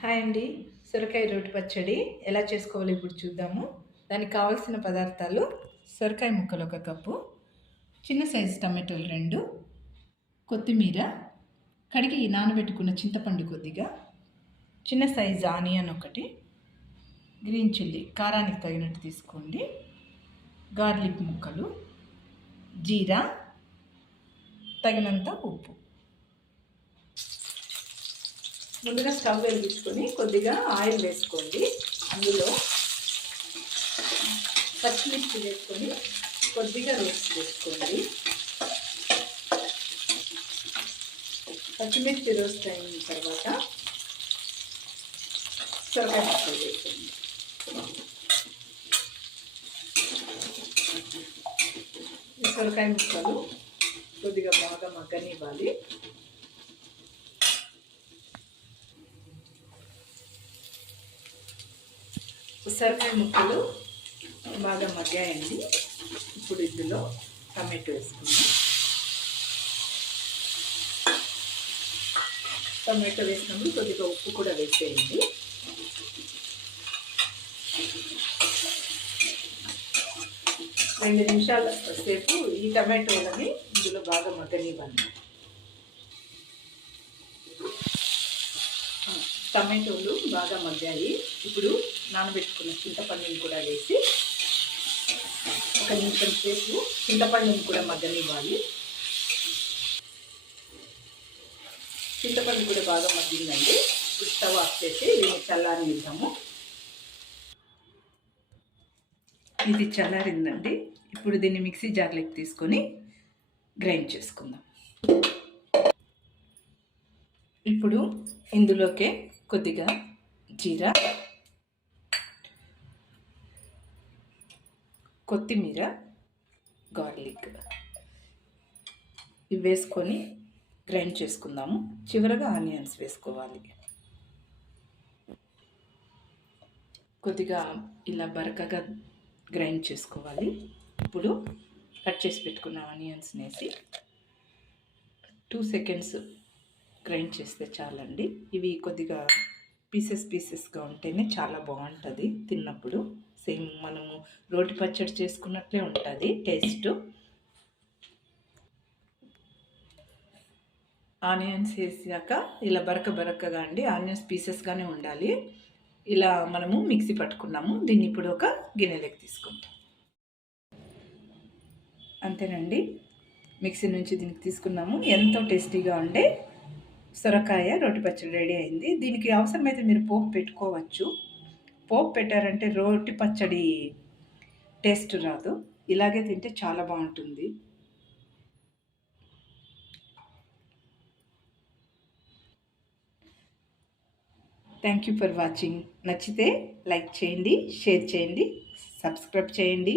Hi అండి. సొరకాయ రోటి పచ్చడి ఎలా చేసుకోవాలో ఇప్పుడు చూద్దాము. దానికి కావాల్సిన పదార్థాలు: సొరకాయ ముక్కలు 1 కప్పు, చిన్న సైజు టమాటోలు 2, కొత్తిమీర, కడిగి నానబెట్టుకున్న చింతపండు కొద్దిగా, చిన్న సైజు ఆనియన్ 1, గ్రీన్ చిల్లీ కారానికి తగినట్టు తీసుకోండి, గార్లిక్ ముక్కలు, జీరా, తగినంత ఉప్పు. ముందుగా స్టవ్ వెలిగించుకొని కొద్దిగా ఆయిల్ వేసుకోండి. అందులో పచ్చిమిర్చి వేసుకొని కొద్దిగా రోస్ట్ చేసుకోండి. పచ్చిమిర్చి రోస్ట్ అయిన తర్వాత సొరకాయ ముక్కలు వేసుకోండి. ఈ సొరకాయ ముక్కలు కొద్దిగా బాగా మగ్గనివ్వాలి. సొరకాయ ముక్కలు బాగా మగ్గాయండి. ఇప్పుడు ఇందులో టమాటో వేసుకుందాం. టమాటో వేసినప్పుడు కొద్దిగా ఉప్పు కూడా వేసేయండి. రెండు నిమిషాల సేపు ఈ టమాటోలని ఇందులో బాగా మగ్గనివ్వండి. టమాటోలు బాగా మగ్గాయి. ఇప్పుడు నానబెట్టుకున్న చింతపండుని కూడా వేసి 1 నిమిషం సేపు చింతపండుని కూడా మగ్గనివ్వాలి. చింతపండు కూడా బాగా మగ్గిందండి. ఇప్పుడు స్టవ్ ఆఫ్ చేసి దీన్ని చల్లారనిద్దాము. ఇది చల్లారిందండి. ఇప్పుడు దీన్ని మిక్సీ జార్లోకి తీసుకొని గ్రైండ్ చేసుకుందాం. ఇప్పుడు ఇందులోకే కొద్దిగా జీరా, కొత్తిమీర, గార్లిక్ ఇవి వేసుకొని గ్రైండ్ చేసుకుందాము. చివరగా ఆనియన్స్ వేసుకోవాలి. కొద్దిగా ఇలా బరకగా గ్రైండ్ చేసుకోవాలి. ఇప్పుడు కట్ చేసి పెట్టుకున్న ఆనియన్స్ వేసి 2 సెకండ్స్ గ్రైండ్ చేస్తే చాలండి. ఇవి కొద్దిగా పీసెస్గా ఉంటేనే చాలా బాగుంటుంది తిన్నప్పుడు. సేమ్ మనము రోటి పచ్చడి చేసుకున్నట్లే ఉంటుంది టేస్ట్. ఆనియన్స్ వేసాక ఇలా బరకగా అండి, ఆనియన్స్ పీసెస్గానే ఉండాలి. ఇలా మనము మిక్సీ పట్టుకున్నాము. దీన్ని ఇప్పుడు ఒక గిన్నెలోకి తీసుకుంటాం. అంతేనండి, మిక్సీ నుంచి దీనికి తీసుకున్నాము. ఎంతో టేస్టీగా ఉండే సొరకాయ రోటి పచ్చడి రెడీ అయింది. దీనికి అవసరమైతే మీరు పోపు పెట్టుకోవచ్చు. పోపు పెట్టారంటే రోటి పచ్చడి టేస్ట్ రాదు. ఇలాగే తింటే చాలా బాగుంటుంది. Thank you for watching. నచ్చితే లైక్ చేయండి, షేర్ చేయండి, సబ్స్క్రైబ్ చేయండి.